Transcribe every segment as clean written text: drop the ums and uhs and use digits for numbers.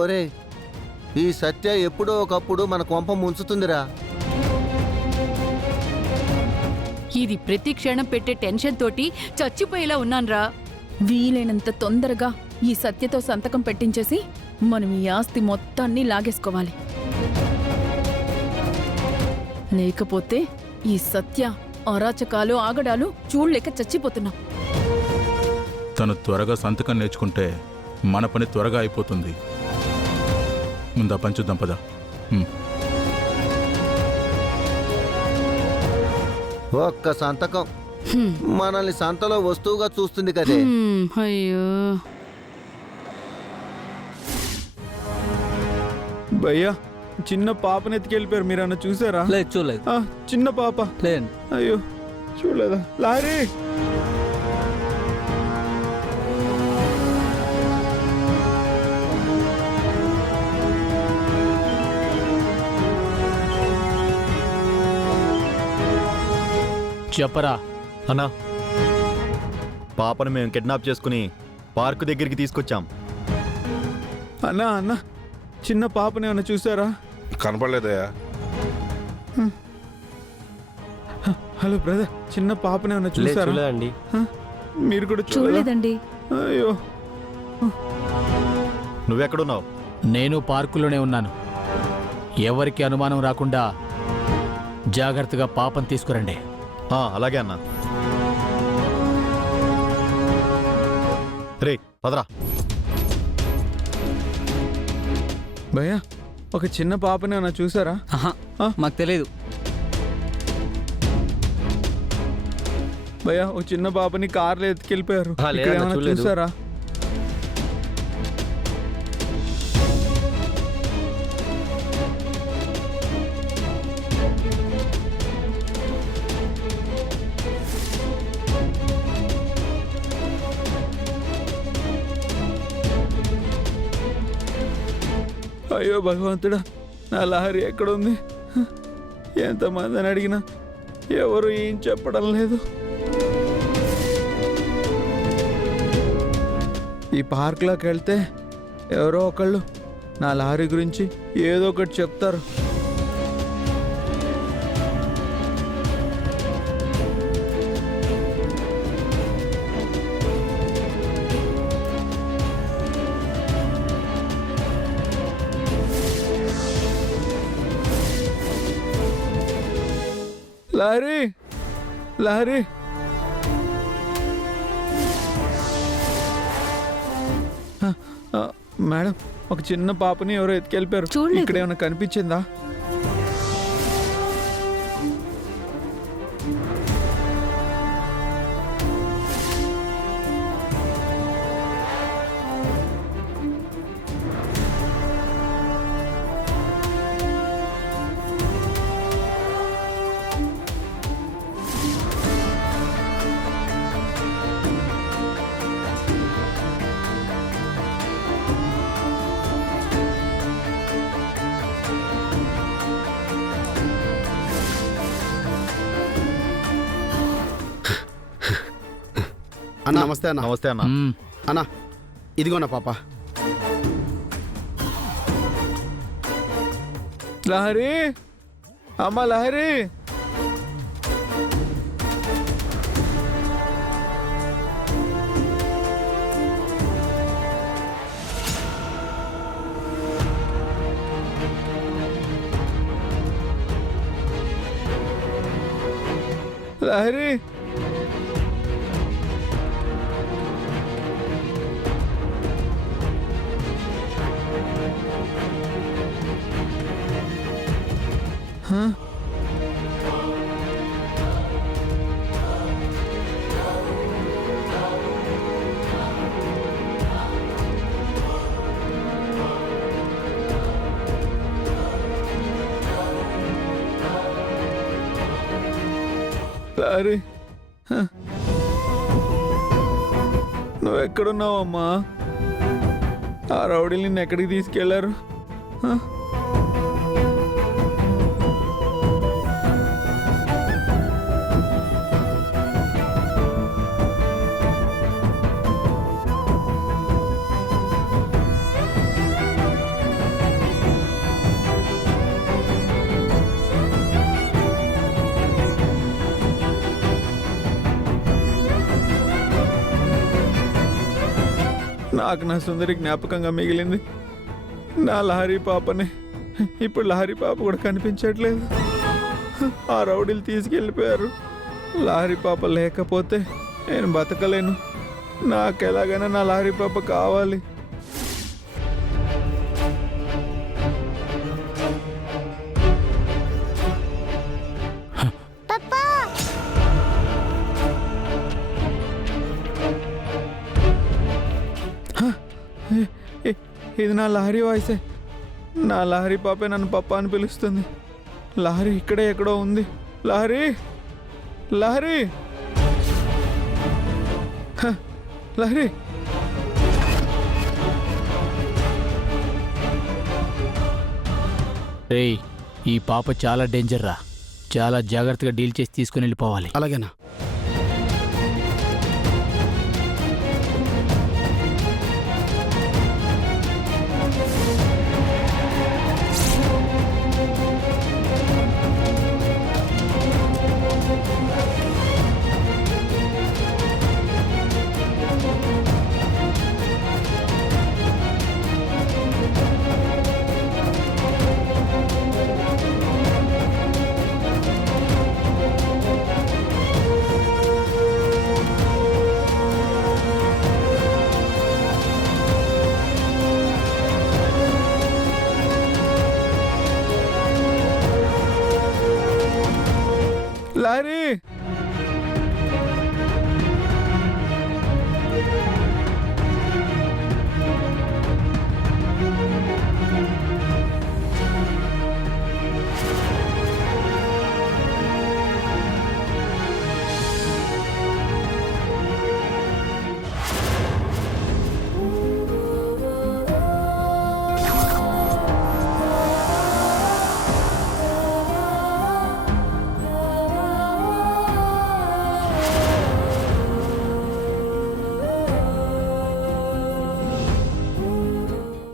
ఓరే, ఈ సత్య ఎప్పుడో ఒకప్పుడు మన కొంప ముంచుతుందిరా. ఇది ప్రతి క్షణం పెట్టే టెన్షన్ తోటి చచ్చిపోయేలా ఉన్నాన్రా. వీలైనంత తొందరగా ఈ సత్యతో సంతకం పెట్టించేసి మనం ఈ ఆస్తి మొత్తాన్ని లాగేసుకోవాలి. లేకపోతే ఈ సత్య అరాచకాలు ఆగడాలు చూడలేక చచ్చిపోతున్నాం. తను త్వరగా సంతకం నేర్చుకుంటే మన పని త్వరగా అయిపోతుంది. ముందా పంచుద్దాం పద. ఒక్క సంతకం మనల్ని సంతలో వస్తువుగా చూస్తుంది కదే. అయ్యో భయ్యా, చిన్న పాపని ఎత్తుకెళ్ళిపోయారు, మీరు అన్న చూసారా? లేదు, చూడలేదు. చిన్న పాప. లేదు. అయ్యో, చూడలేదా? లారీ చెప్పరా అన్నా, పాపను మేము కిడ్నాప్ చేసుకుని పార్కు దగ్గరికి తీసుకొచ్చాం. అన్నా అన్న, చిన్న పాపని ఏమన్నా చూసారా? కనపడలేదయా. హలో బ్రదర్, చిన్న పాపని ఏమన్నా చూసారా? చూడలేదండి. మీరు కూడా చూడలేదండి. అయ్యో, నువ్వెక్కడున్నావు? నేను పార్కులోనే ఉన్నాను. ఎవరికి అనుమానం రాకుండా జాగ్రత్తగా పాపం తీసుకురండి. అలాగే అన్నా. రే పదరా. భయ్యా, ఒక చిన్న పాపని ఏమన్నా చూసారా? మాకు తెలియదు. భయ్యా, ఒక చిన్న పాపని కార్లో ఎత్తుకెళ్ళిపోయారు. ఇక్కడ ఏమన్నా చూసారా? అయ్యో భగవంతుడా, నా లహరి ఎక్కడుంది? ఎంతమందిని అడిగినా ఎవరు ఏం చెప్పడం లేదు. ఈ పార్క్లోకి వెళ్తే ఎవరో ఒకళ్ళు నా లహరి గురించి ఏదో ఒకటి చెప్తారు. లహరి, లహరి, మేడం, ఒక చిన్న పాపని ఎవరో ఎత్తుకెళ్ళిపోయారు. ఇక్కడ ఏమైనా కనిపించిందా? అన్న నమస్తే అన్న. నమస్తే అన్న. అన్న ఇదిగోనా పాప. లహరి, అమ్మ లహరి. లహరి, లహరి, నువ్వెక్కడున్నావమ్మా? ఆ రౌడీలు నిన్ను ఎక్కడికి తీసుకెళ్లారు? నాకు నా సుందరి జ్ఞాపకంగా మిగిలింది నా లహరి పాపనే. ఇప్పుడు లహరి పాప కూడా కనిపించట్లేదు. ఆ రౌడీలు తీసుకెళ్ళిపోయారు. లహరి పాప లేకపోతే నేను బతకలేను. నాకెలాగైనా నా లహరి పాప కావాలి. ఇది నా లహరి వాయిసే. నా లహరి పాపే నన్ను పప్ప అని పిలుస్తుంది. లహరి ఇక్కడే ఎక్కడో ఉంది. లహరి, లహరి, హ, లహరి. రేయ్, ఈ పాప చాలా డేంజర్ రా. చాలా జాగ్రత్తగా డీల్ చేసి తీసుకుని వెళ్ళిపోవాలి. అలాగేనా? లహరి,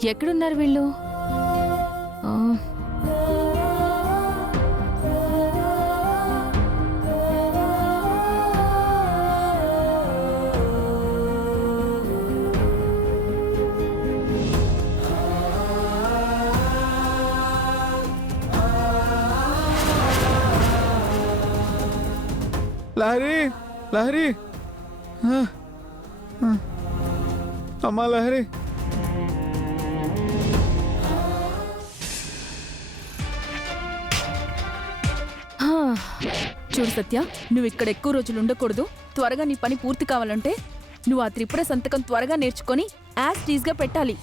ఎక్కడున్నారు వీళ్ళు? ఆ, లహరి, లహరి, ఆ, ఆ. అమ్మా లహరి. హా. చూడు సత్య, నువ్వు ఇక్కడ ఎక్కువ రోజులు ఉండకూడదు. త్వరగా నీ పని పూర్తి కావాలంటే నువ్వు ఆ త్రిపుర సంతకం త్వరగా నేర్చుకొని యాజ్ టీజ్గా పెట్టాలి.